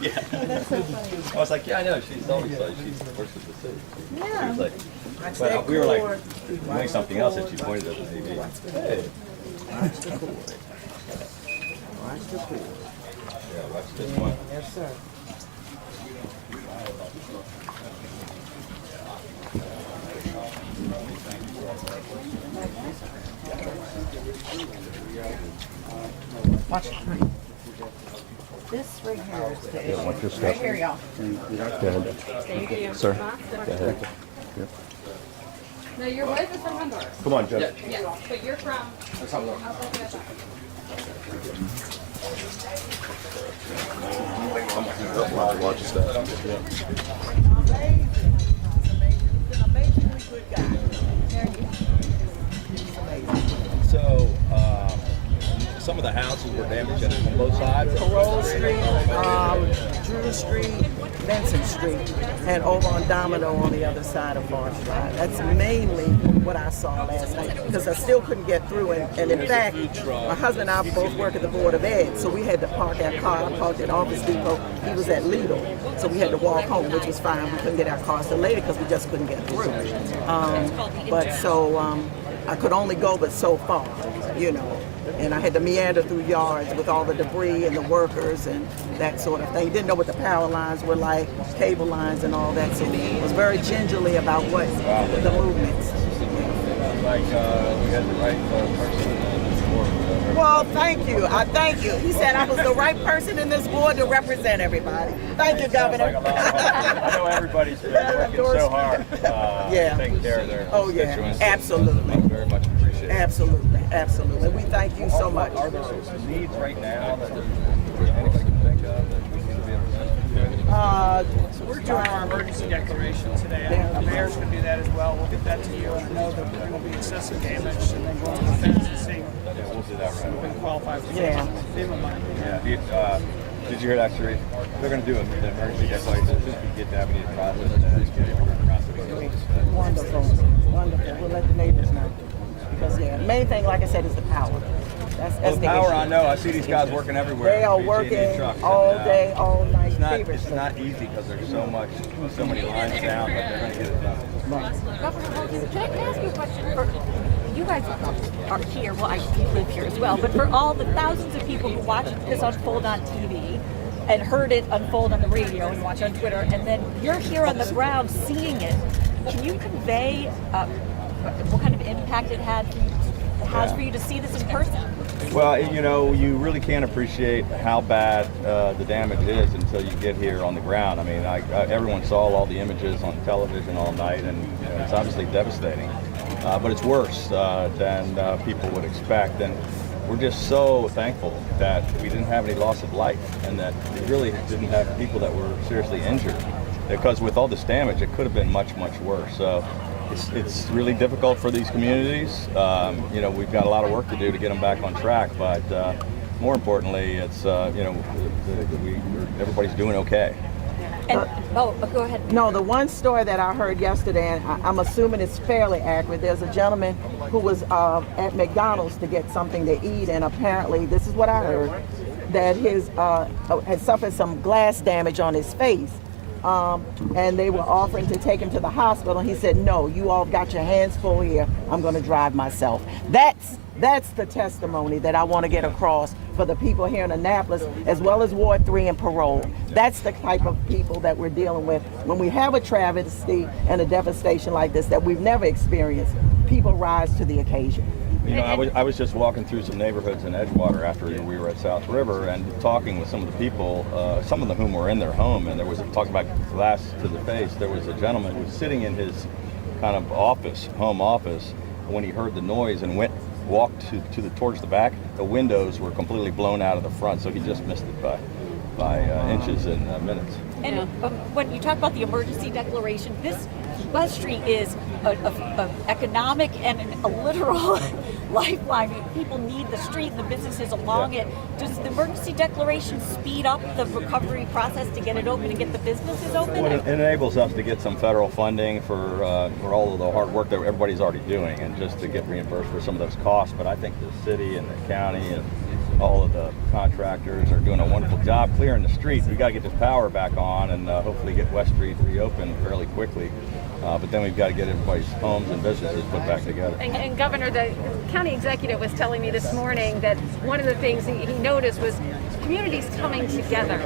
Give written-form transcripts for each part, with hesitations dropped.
Yeah. Oh, that's so funny. I was like, yeah, I know. She's always like, she works with the city. She Yeah. was like, well, we were like doing something else, and she pointed at the TV. Hey. Watch the cord. Watch the cord. Yeah, watch this one. Yes, sir. Watch it. This right here is the issue. Watch your step. Right here, y'all. Go ahead. Thank you. Sir. Go ahead. Yep. No, your wife is from Honduras. Come on, Jeff. Yeah, but you're from. Watch your step. Amazingly good guy. So, some of the houses were damaged on both sides. Parole Street, Drew Street, Benson Street, and over on Domino on the other side of Forest Drive. That's mainly what I saw last night because I still couldn't get through. And in fact, my husband and I both work at the Board of Ed, so we had to park our car. I parked at Office Depot. He was at Lidl, so we had to walk home, which was fine. We couldn't get our cars till later because we just couldn't get through. I could only go but so far, you know. And I had to meander through yards with all the debris and the workers and that sort of thing. Didn't know what the power lines were like, cable lines and all that. So I was very gingerly about what the movements. Like we had the right person in this board. Well, thank you. I thank you. He said I was the right person in this board to represent everybody. Thank you, Governor. I know everybody's been working so hard taking care of their constituents. Absolutely. Very much appreciated. Absolutely, absolutely. We thank you so much. Are there some needs right now that anybody can think of that we need to be able to We're doing our emergency declaration today. The mayor's going to do that as well. We'll get that to you. And I know that there will be excessive damage and then go on the fence and see Yeah, we'll do that right away. who qualifies for FEMA money. Yeah. Did you hear that, Sharif? They're going to do an emergency declaration as soon as we get that. We need to process it. Wonderful, wonderful. We'll let the neighbors know. Because the main thing, like I said, is the power. That's the power, issue. I know. I see these guys working everywhere. They are PG&E working trucks, all and, day, all night. It's feverishly. not easy because there's so many lines down, but they're going to get it done. Governor Hogan, can I ask you a question? You guys are here, well, I live here as well, but for all the thousands of people who watch this unfold on TV and heard it unfold on the radio and watch on Twitter, and then you're here on the ground seeing it, can you convey what kind of impact it has for you to see this in person? Well, you know, you really can't appreciate how bad the damage is until you get here on the ground. I mean, everyone saw all the images on television all night, and you know, it's obviously devastating. But it's worse than people would expect. And we're just so thankful that we didn't have any loss of life and that we really didn't have people that were seriously injured. Because with all this damage, it could have been much, much worse. So it's really difficult for these communities. You know, we've got a lot of work to do to get them back on track. But more importantly, it's, you know, everybody's doing okay. And, go ahead. No, the one story that I heard yesterday, and I'm assuming it's fairly accurate, there's a gentleman who was at McDonald's to get something to eat, and apparently, this is what I heard, that his had suffered some glass damage on his face. And they were offering to take him to the hospital, and he said, no, you all got your hands full here. I'm going to drive myself. That's the testimony that I want to get across for the people here in Annapolis, as well as Ward 3 and Parole. That's the type of people that we're dealing with. When we have a travesty and a devastation like this that we've never experienced, people rise to the occasion. You know, I was just walking through some neighborhoods in Edgewater after we were at South River and talking with some of the people, some of them whom were in their home, and there was talking about glass to the face. There was a gentleman who was sitting in his kind of office, home office, when he heard the noise and walked towards the back. The windows were completely blown out of the front, so he just missed it by inches and minutes. And when you talk about the emergency declaration, this Bus Street is an economic and a literal lifeline. People need the street and the businesses along it. Does the emergency declaration speed up the recovery process to get it open and get the businesses open? Well, it enables us to get some federal funding for all of the hard work that everybody's already doing, and just to get reimbursed for some of those costs. But I think the city and the county and all of the contractors are doing a wonderful job clearing the street. We got to get this power back on and hopefully get West Street reopened fairly quickly. But then we've got to get everybody's homes and businesses put back together. And Governor, the county executive was telling me this morning that one of the things he noticed was communities coming together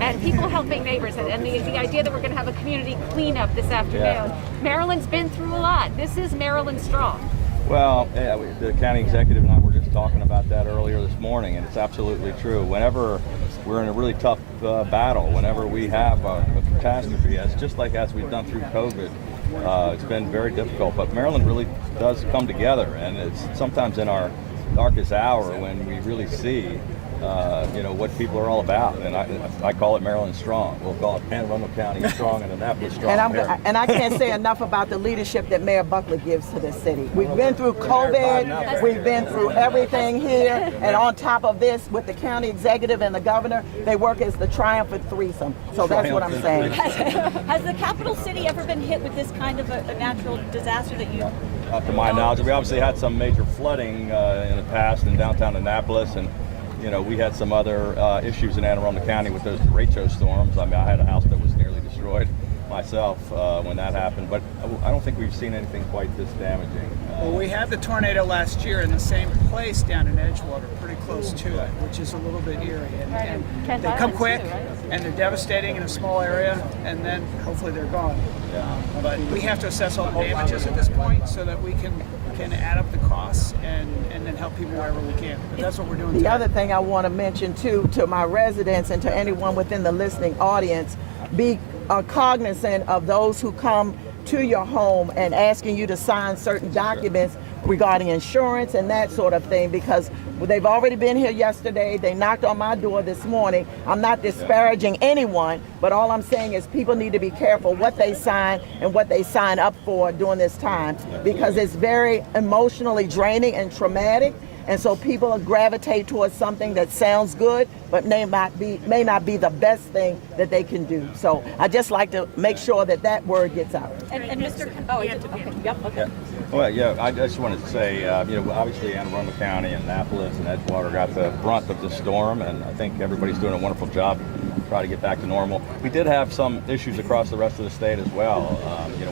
and people helping neighbors, and the idea that we're going to have a community cleanup this afternoon. Yeah. Maryland's been through a lot. This is Maryland strong. Well, yeah, the county executive and I were just talking about that earlier this morning, and it's absolutely true. Whenever we're in a really tough battle, whenever we have a catastrophe, just like as we've done through COVID, it's been very difficult. But Maryland really does come together, and it's sometimes in our darkest hour when we really see what people are all about, and I call it Maryland strong. We'll call it Anne Arundel County strong and Annapolis strong. And I can't say enough about the leadership that Mayor Buckley gives to this city. We've been through COVID, we've been through everything here, and on top of this, with the county executive and the governor, they work as the triumphant threesome. So that's what I'm saying. Has the capital city ever been hit with this kind of a natural disaster that you? To my knowledge, we obviously had some major flooding in the past in downtown Annapolis, and we had some other issues in Anne Arundel County with those derecho storms. I mean, I had a house that was nearly destroyed myself when that happened, but I don't think we've seen anything quite this damaging. Well, we had the tornado last year in the same place down in Edgewater, pretty close to it, which is a little bit eerie. And they come quick, and they're devastating in a small area, and then hopefully they're gone. Yeah. But we have to assess all the damages at this point so that we can add up the costs and then help people wherever we can. But that's what we're doing The today. other thing I want to mention too, to my residents and to anyone within the listening audience, be cognizant of those who come to your home and asking you to sign certain documents regarding insurance and that sort of thing, because they've already been here yesterday. They knocked on my door this morning. I'm not disparaging anyone, but all I'm saying is people need to be careful what they sign and what they sign up for during this time, because it's very emotionally draining and traumatic. And so people gravitate towards something that sounds good, but may not be the best thing that they can do. So I just like to make sure that word gets out. And Mr. Oh, is it? Okay. Yep. Okay. Yeah. Well, yeah, I just wanted to say, obviously Anne Arundel County and Annapolis and Edgewater got the brunt of the storm, and I think everybody's doing a wonderful job to try to get back to normal. We did have some issues across the rest of the state as well.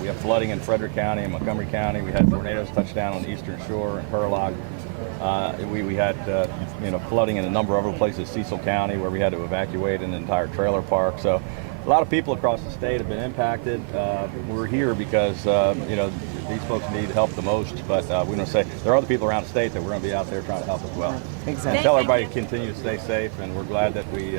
We have flooding in Frederick County and Montgomery County. We had tornadoes touch down on the eastern shore in Hurlock. We had flooding in a number of other places, Cecil County, where we had to evacuate an entire trailer park. So a lot of people across the state have been impacted. We're here because these folks need help the most, but we're going to say there are other people around the state that we're going to be out there trying to help as well. Exactly. Tell everybody to continue to stay safe, and we're glad that we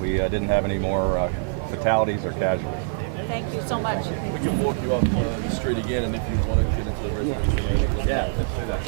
didn't have any more fatalities or casualties. Thank you so much. We can walk you up the street again, and if you want to get into the residential area. Yeah, let's do that.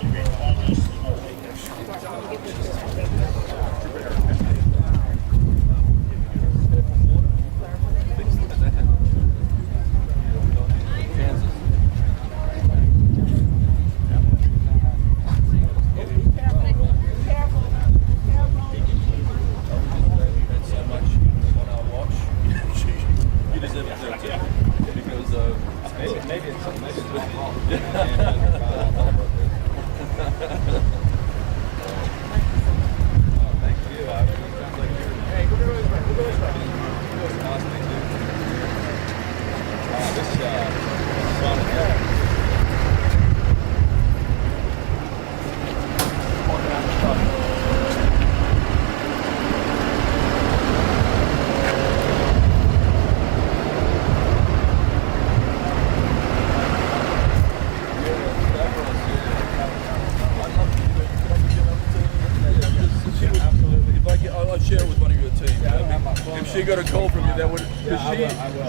If she got a call from you, that would.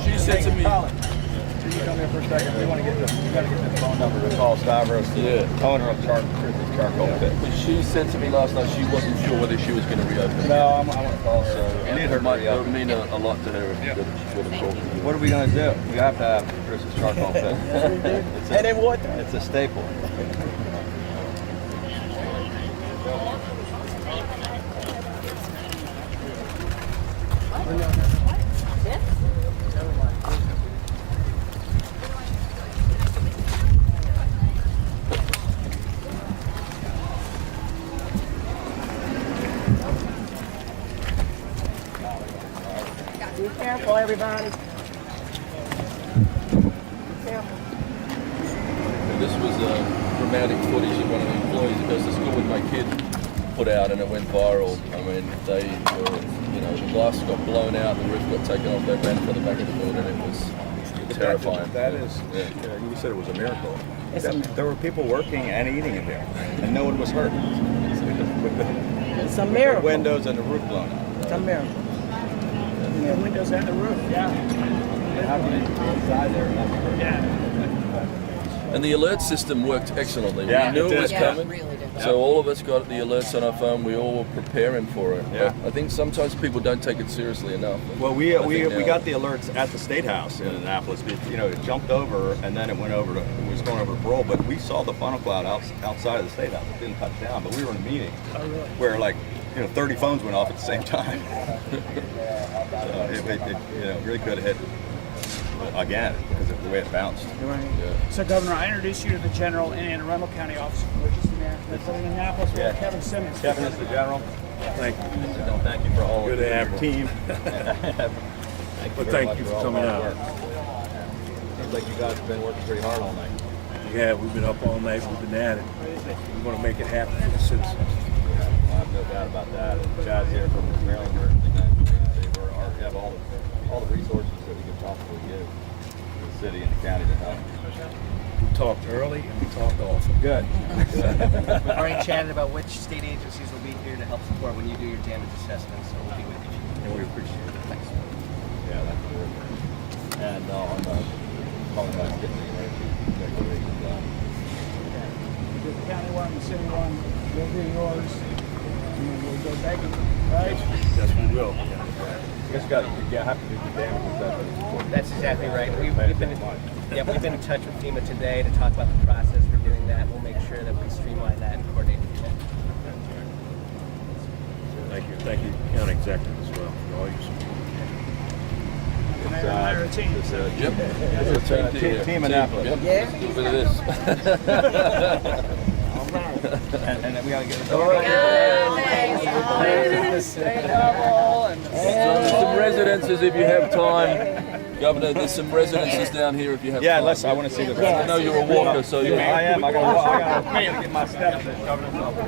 She said to me. You come here for a second. We want to get this. We got to get this phone number to call Stavros, the owner of Chris's Charcoal Pit. But she said to me last night she wasn't sure whether she was going to reopen. No, I want to call. So So need her it might to reopen. mean a lot to her if she got a call from you. What are we going to do? We have to have Chris's Charcoal Pit. And then what? It's a staple. careful, everybody. This was dramatic footage that one of the employees that goes to school with my kid put out, and it went viral. I mean, they were, the glass got blown out, the roof got taken off, they ran for the back of the building. It was terrifying. That is, you said it was a miracle. There were people working and eating in there, and no one was hurt. It's a miracle. The windows and the roof blown out. It's a miracle. The windows and the roof, yeah. How can you be inside there and not be hurt? Yeah. And the alert system worked excellently. Yeah, We knew it it was did. coming. Really did. So all of us got the alerts on our phone. We all were preparing for it. Yeah. But I think sometimes people don't take it seriously enough. Well, we I think now- got the alerts at the State House in Annapolis. It jumped over and then it went over to, it was going over to parole, but we saw the funnel cloud outside of the State House. It didn't touch down, but we were in a meeting where 30 phones went off at the same time. So it really could have hit again because of the way it bounced. Right. So, Governor, I introduced you to the general in Anne Arundel County Office of Emergency Management. So in Annapolis, we have Kevin Simmons. Kevin is the general. Thank you. Thank you for all Good of to have your her. team. Well, thank you for all coming the out. hard work. Seems like you guys have been working pretty hard all night. Yeah, we've been up all night. We've been at it. We're going to make it happen for the citizens. I have no doubt about that. And Chad's here from Maryland Emergency Management. We have all the resources that we could possibly give to the city and the county to help. We talked early and we talked often. Good. We've already chatted about which state agencies will be here to help support when you do your damage assessment, so we'll be with you. And we appreciate it. Thanks. Yeah, that's terrific. And I'm calling about getting the emergency declaration done. The county one, the city one, we'll do yours. And then we'll go begging, right? Yes, we will. You guys have to do the damage assessment. That's exactly right. We've been in touch with FEMA today to talk about the process for doing that. We'll make sure that we streamline that and coordinate with you. Thank you. Thank you, County Executive, as well, for all your support. Hire a team. Yep. Team Annapolis. Yep. Yeah. A bit of this. And then we got to get it Some residences if you have time. Governor, there's some residences down here if you have time. I want to see the I know you're a walker, so you I am. I got to get my steps in governor's office.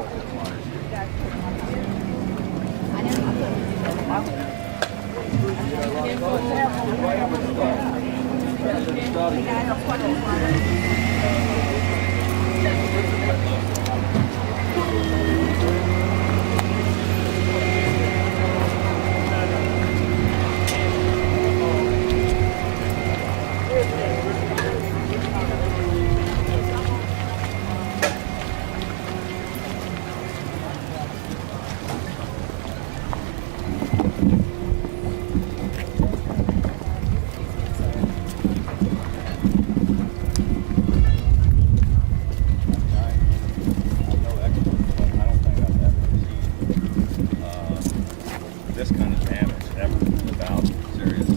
This kind of damage ever without serious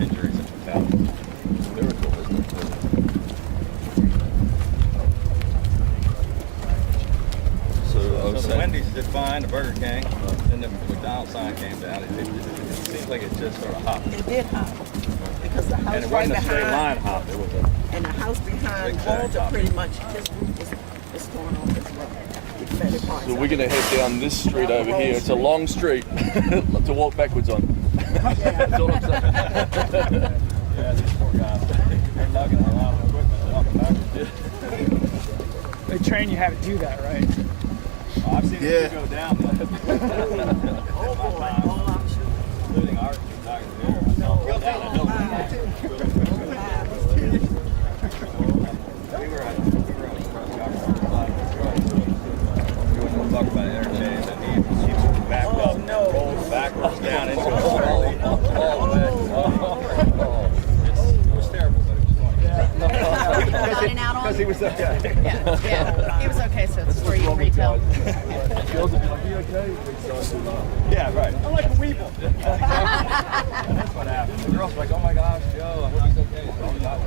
injuries and fatalities. Miracle, isn't it? So I So was the saying, Wendy's did fine, the Burger King, then the McDonald's sign came down. It seems like it just sort of hopped. It did hop. Because the And house it right wasn't a straight behind, line hop. It was and the house behind Zigzag Walter hop. pretty much, his roof is torn off as well. It's very parts so of we're going to head down this street over here. It's a long street to walk backwards on. That's all I'm saying. yeah, these poor guys. They're lugging a lot of equipment walking backwards. They train you how to do that, right? Oh, I've seen it go down. Oh boy, all I'm sure. Including our down there. Down a hill. We were at you wouldn't talk about interchange and he backed up and rolled backwards down into a hole. It was terrible, but it was funny. Because he was okay. Yeah, he was okay, so it's for you retail. Yeah, right. I'm like a weevil. That's what happened. The girl's like, oh my gosh, Joe, I hope he's okay. So I'm not.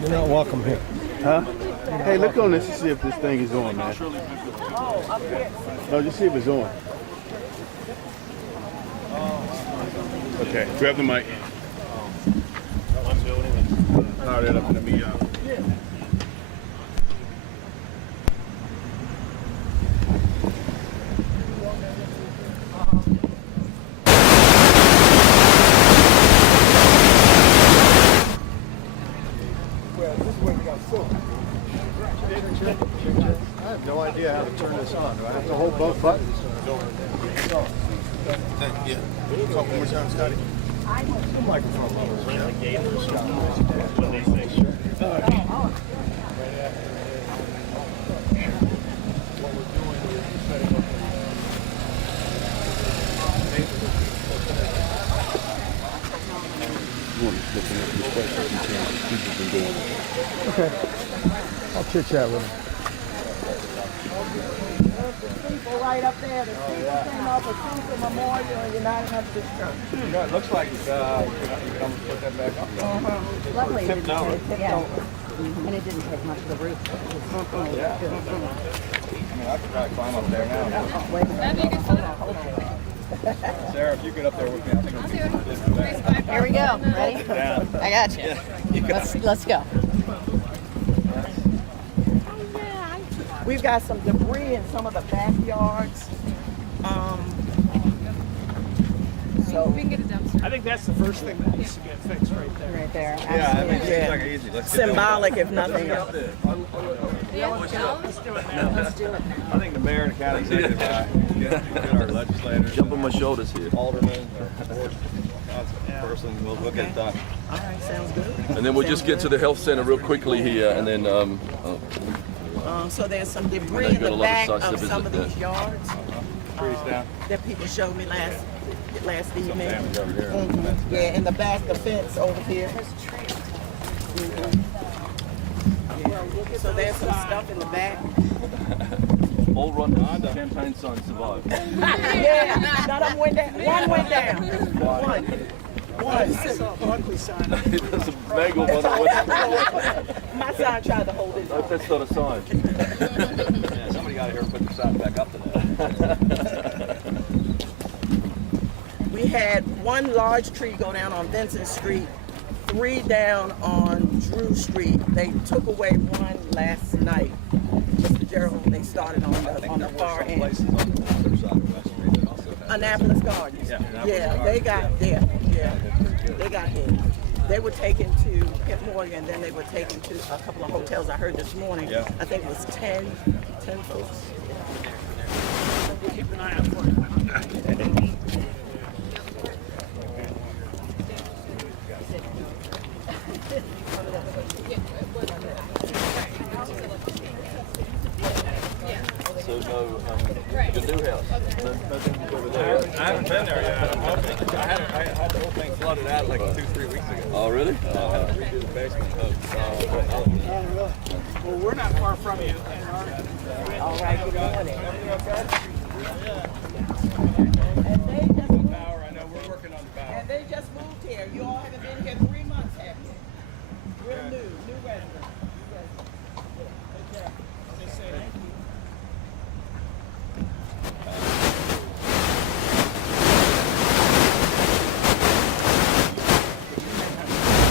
You're not welcome here. Huh? Hey, look on this to see if this thing is on, man. No, just see if it's on. Okay, grab the mic. Power that up and let me I have no idea how to turn this on. Do I have to hold both buttons? Yeah. Talk one more time, Scotty. The microphone levels. Okay. I'll chit chat with him. People right up there. The people came up with Cruiser Memorial and United Methodist Church. You know, it looks like you can almost put that back up there. Lovely. Tipped over. Yeah. And it didn't take much of the roof. Yeah. I mean, I could probably climb up there now. That'd be a good photo. Sarah, if you get up there with me, I think it'll be some back. Here we go. Ready? Down. I got you. Let's go. We've got some debris in some of the backyards. So I think that's the first thing that needs to get fixed right there. Right there. Yeah, I mean, it seems like easy. Let's get symbolic, if nothing else. I think the mayor and the county executive get our legislators, Jump on my shoulders here. aldermen, or board person, we'll get it done. All right, sounds good. And then we'll just get to the health center real quickly here, and then So there's some debris I know in you got a the lot of back sites to of some of visit, these yards Trees down. that people showed me last evening. Damage over here. Yeah, in the back, the fence over here. So there's some stuff in the back. all run campaign signs survive. Yeah, none of them went down. One went down. One. I saw a Buckley sign. There's a bagel one. My son tried to hold it. That's not a sign. Yeah, somebody got here and put the sign back up to that. We had one large tree go down on Vincent Street, 3 down on Drew Street. They took away one last night. Mr. Gerald, they started on the far end. Places on the other side of West Street that also have. Annapolis Gardens. Yeah, They got there. Yeah, they got hit. They were taken to Kent Morgan, then they were taken to a couple of hotels I heard this morning. Yeah. I think it was 10 folks. We'll keep an eye out for it. So no, your new house. Nothing over there. I haven't been there yet. I'm hoping. I had the whole thing flooded out like 2-3 weeks ago. Oh really? I had to redo the basement. Well, we're not far from you. All right, good morning. Power, I know we're working on the power. And they just moved here. You all haven't been here 3 months, have you? Real new residents.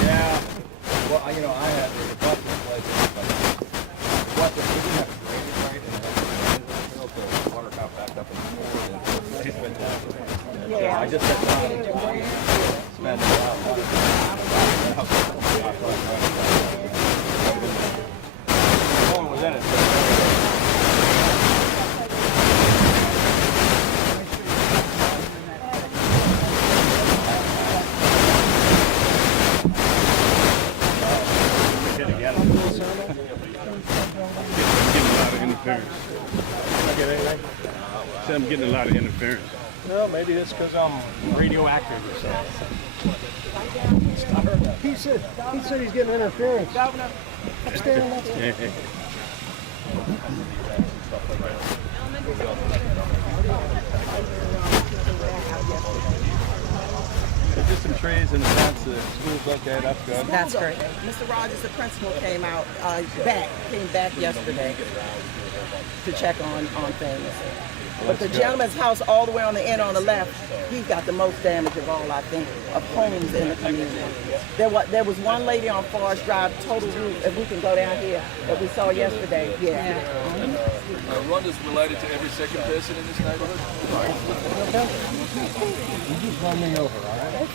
Yeah. Well, you know, I had the Buckley place. Buckley, we didn't have to drain it right, and the water got backed up in the morning. It's been down. Yeah. I just had time to spend a lot of money. No one was in it. I'm getting a lot of interference. Well, maybe it's because I'm radioactive or something. He said he's getting interference. Governor, upstairs next to him. Just some trees in the sense that school's okay, that's good. That's great. Mr. Rogers, the principal, came back yesterday to check on things. But the gentleman's house all the way on the end on the left, he's got the most damage of all, I think, of homes in the community. There was one lady on Forest Drive, total roof, if we can go down here, that we saw yesterday. Yeah. Rhonda's related to every second person in this neighborhood. You just run me over, all right?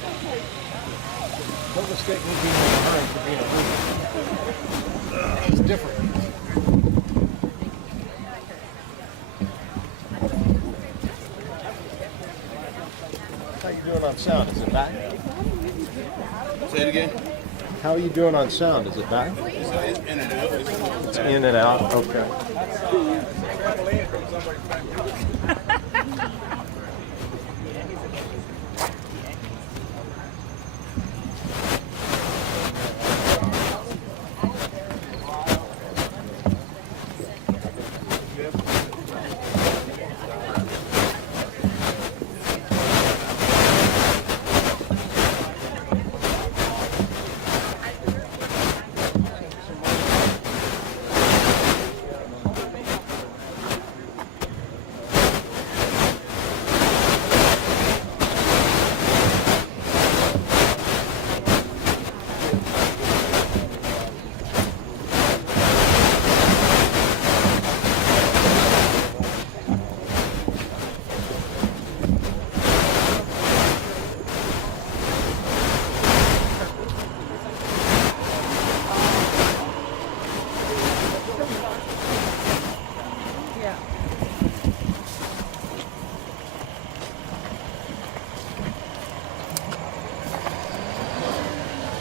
Don't mistake me being in a hurry for being a roofer. It's different. How you doing on sound? Is it back? Say it again. How are you doing on sound? Is it back? It's in and out. It's in and out. Okay.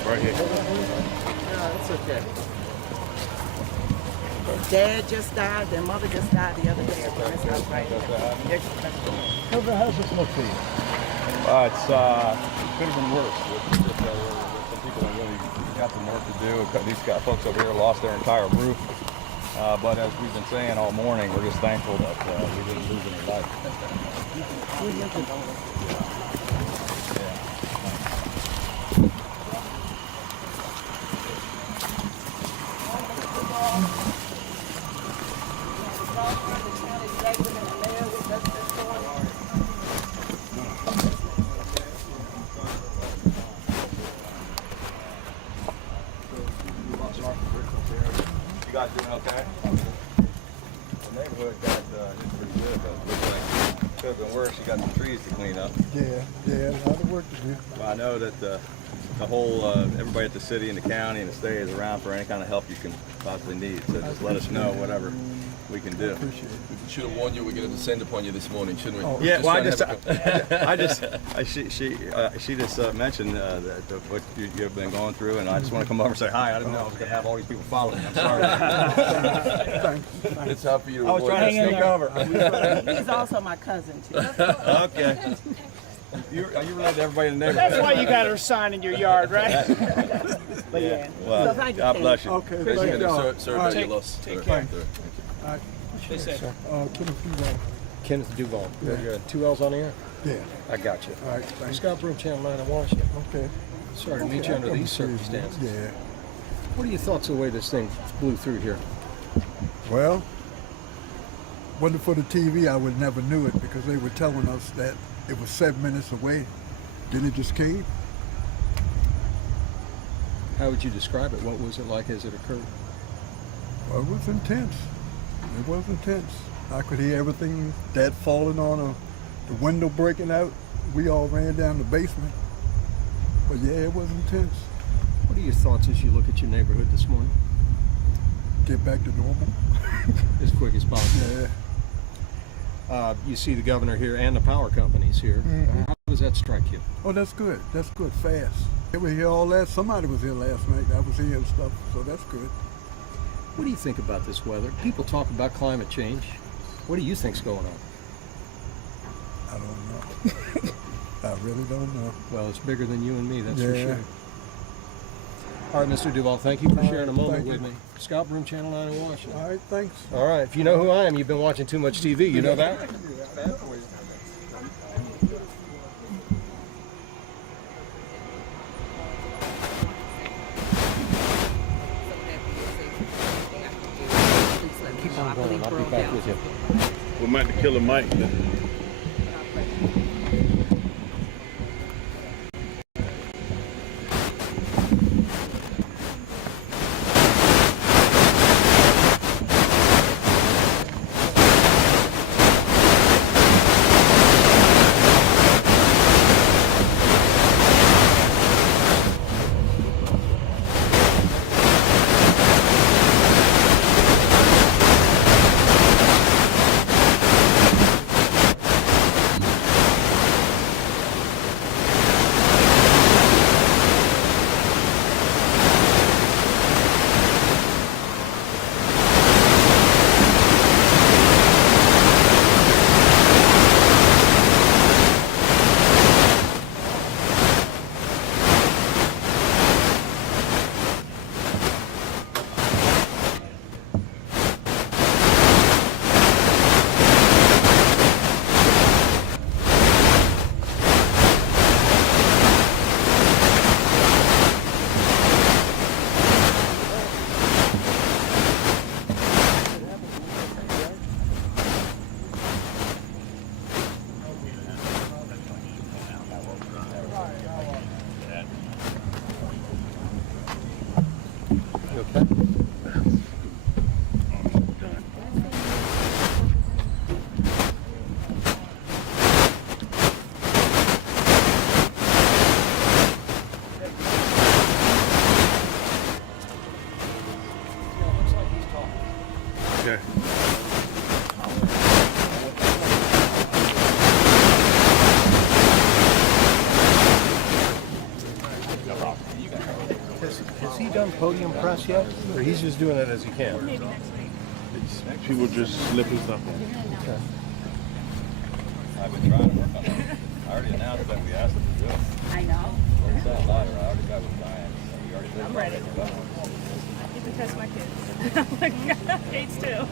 Right here. No, it's okay. Their dad just died, their mother just died the other day. How's this look for you? It's could have been worse. Some people that really got some work to do. These folks over here lost their entire roof. But as we've been saying all morning, we're just thankful that we didn't lose any life. You guys doing okay? The neighborhood got did pretty good, but looks like it could have been worse. You got some trees to clean up. Yeah, a lot of work to do. Well, I know that the whole everybody at the city and the county and the state is around for any kind of help you can possibly need. So just let us know whatever we can do. Appreciate it. We should have warned you we're going to descend upon you this morning, shouldn't we? Oh, Yeah, well, she just mentioned what you've been going through, and I just want to come over and say hi. I didn't know I was going to have all these people following me. I'm sorry. It's hard for you to I was trying to sneak over. He's also my cousin, too. Okay. Are you related to everybody in the neighborhood? That's why you got her sign in your yard, right? But yeah. Well, So thank you, God Ken. bless you. Okay, Sorry thank y'all. about your loss. Take Sorry. care. All right. Stay safe. Kenneth Duval. Kenneth Duval. Yeah. You're 2 L's on the air? Yeah. I got you. All right, thanks. Scott Broom, Channel 9 in Washington. Okay. Sorry to meet you under these circumstances. Yeah. What are your thoughts of the way this thing blew through here? Well, wasn't for the TV, I would never knew it because they were telling us that it was 7 minutes away. Then it just came. How would you describe it? What was it like as it occurred? Well, it was intense. It was intense. I could hear everything, Dad falling on the window breaking out. We all ran down the basement. But yeah, it was intense. What are your thoughts as you look at your neighborhood this morning? Get back to normal. As quick as possible. Yeah. You see the governor here and the power companies here. Mm-hmm. How does that strike you? Oh, that's good. That's good. Fast. They were here all last. Somebody was here last night. I was here and stuff. So that's good. What do you think about this weather? People talk about climate change. What do you think's going on? I don't know. I really don't know. Well, it's bigger than you and me, that's for Yeah. sure. All right, Mr. Duval, thank you for sharing a moment thank with you. me. Scott Broom, Channel 9 in Washington. All right, thanks. All right, if you know who I am, you've been watching too much TV. You know that? going. I'll be back with you. We might have killed Mike. Okay. Has he done podium press yet? Or he's just doing it as he can? People just slipping stuff on. Okay. I've been trying to work on it. I already announced that we asked him to do it. I know. It's not lighter. I already got with Diane. We already did I'm ready. You can test my kids. Kate's too.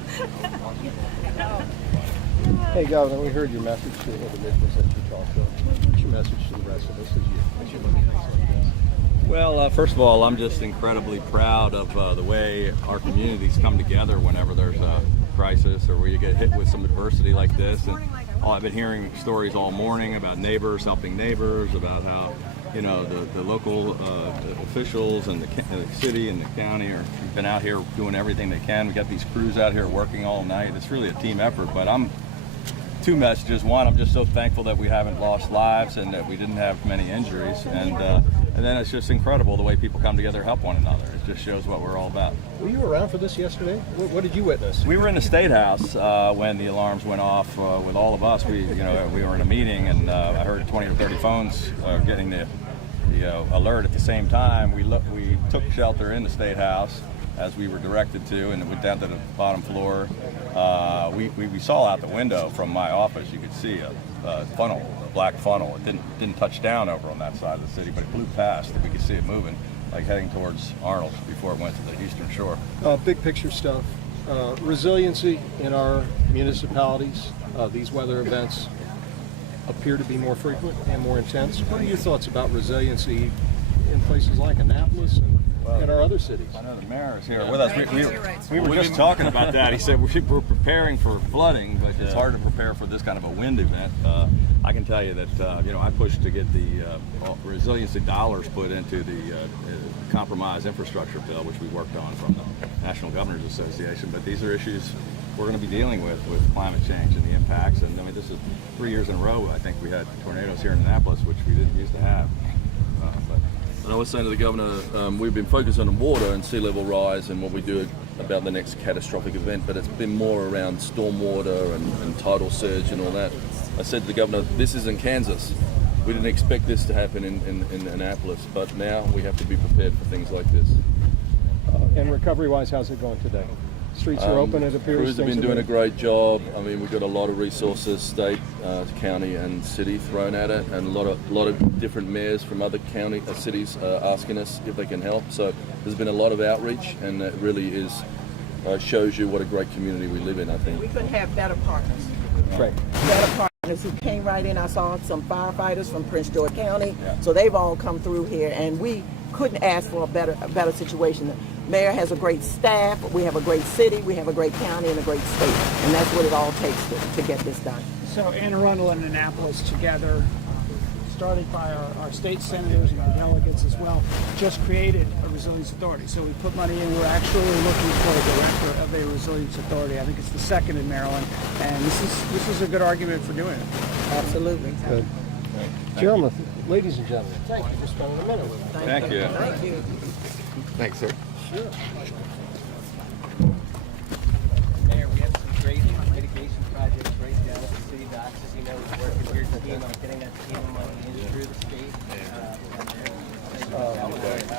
Hey, Governor, we heard your message to the individuals that you talked to. What's your message to the rest of us as you look at things like this? Well, first of all, I'm just incredibly proud of the way our communities come together whenever there's a crisis or where you get hit with some adversity like this. And I've been hearing stories all morning about neighbors helping neighbors, about how, you know, the local officials and the city and the county have been out here doing everything they can. We got these crews out here working all night. It's really a team effort, but two messages. One, I'm just so thankful that we haven't lost lives and that we didn't have many injuries. And then it's just incredible the way people come together to help one another. It just shows what we're all about. Were you around for this yesterday? What did you witness? We were in the State House when the alarms went off with all of us. We were in a meeting, and I heard 20 or 30 phones getting the alert at the same time. We took shelter in the State House as we were directed to, and went down to the bottom floor. We saw out the window from my office. You could see a funnel, a black funnel. It didn't touch down over on that side of the city, but it blew past, and we could see it moving, like heading towards Arnold before it went to the eastern shore. Big picture stuff. Resiliency in our municipalities. These weather events appear to be more frequent and more intense. What are your thoughts about resiliency in places like Annapolis and our other cities? I know the mayor is here with us. We were just talking about that. He said we're preparing for flooding, but it's hard to prepare for this kind of a wind event. I can tell you that I pushed to get the resiliency dollars put into the compromise infrastructure bill, which we worked on from the National Governors Association. But these are issues we're going to be dealing with climate change and the impacts. And I mean, this is 3 years in a row. I think we had tornadoes here in Annapolis, which we didn't used to have. And I was saying to the governor, we've been focused on water and sea level rise and what we do about the next catastrophic event, but it's been more around stormwater and tidal surge and all that. I said to the governor, this isn't Kansas. We didn't expect this to happen in Annapolis, but now we have to be prepared for things like this. And recovery-wise, how's it going today? Streets are open, it appears. Crews have been doing a great job. I mean, we've got a lot of resources, state, county, and city thrown at it, and a lot of different mayors from other county cities asking us if they can help. So there's been a lot of outreach, and it really is shows you what a great community we live in. I think We couldn't have better partners. Right. Better partners who came right in. I saw some firefighters from Prince George County, so they've all come through here, and we couldn't ask for a better situation. Mayor has a great staff, we have a great city, we have a great county, and a great state. And that's what it all takes to get this done. So Anne Arundel and Annapolis together, started by our state senators and our delegates as well, just created a resilience authority. So we put money in. We're actually looking for a director of a resilience authority. I think it's the second in Maryland, and this is a good argument for doing it. Absolutely. Good. Gentlemen, ladies and gentlemen, thank you for spending a minute with us. Thank you. Thank you. Thanks, sir. Sure. Mayor, we have some great mitigation projects right down at the city docks. As you know, we're working with your team on getting that team money in through the state.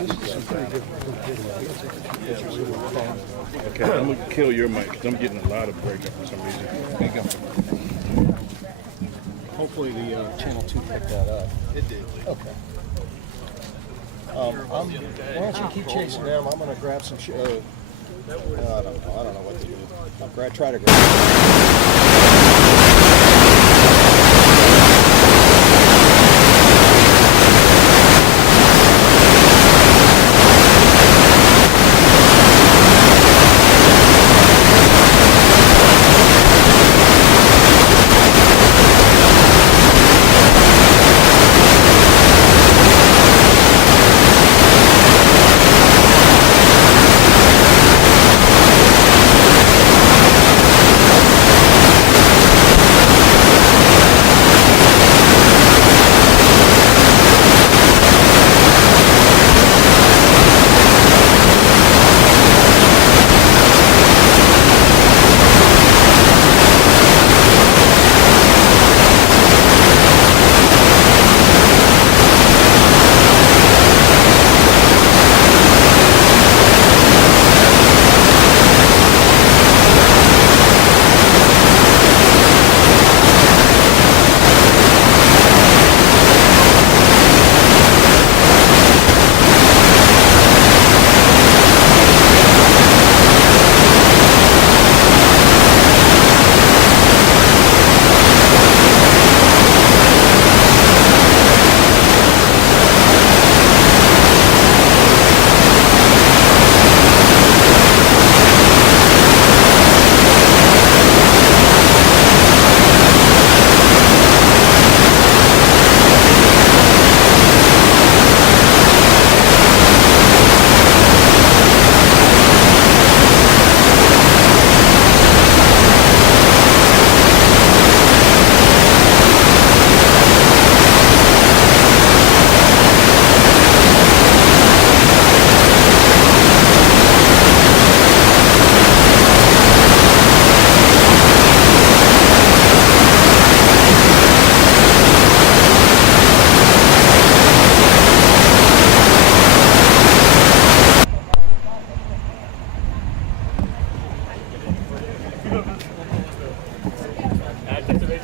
This is some pretty good video. Let's take a few pictures of the phone. Okay, I'm gonna kill your mic because I'm getting a lot of breakup for some reason. There you go. Hopefully the Channel 2 picked that up. It did. Okay. Why don't you keep chasing them? I'm going to grab some. I don't know. I don't know what to do. I'll try to grab.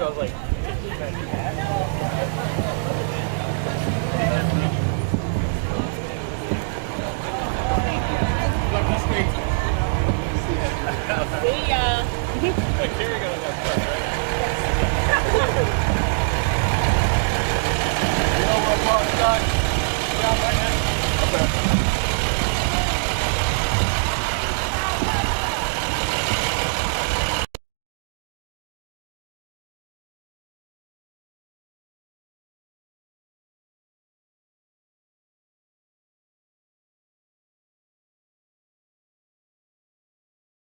I was like,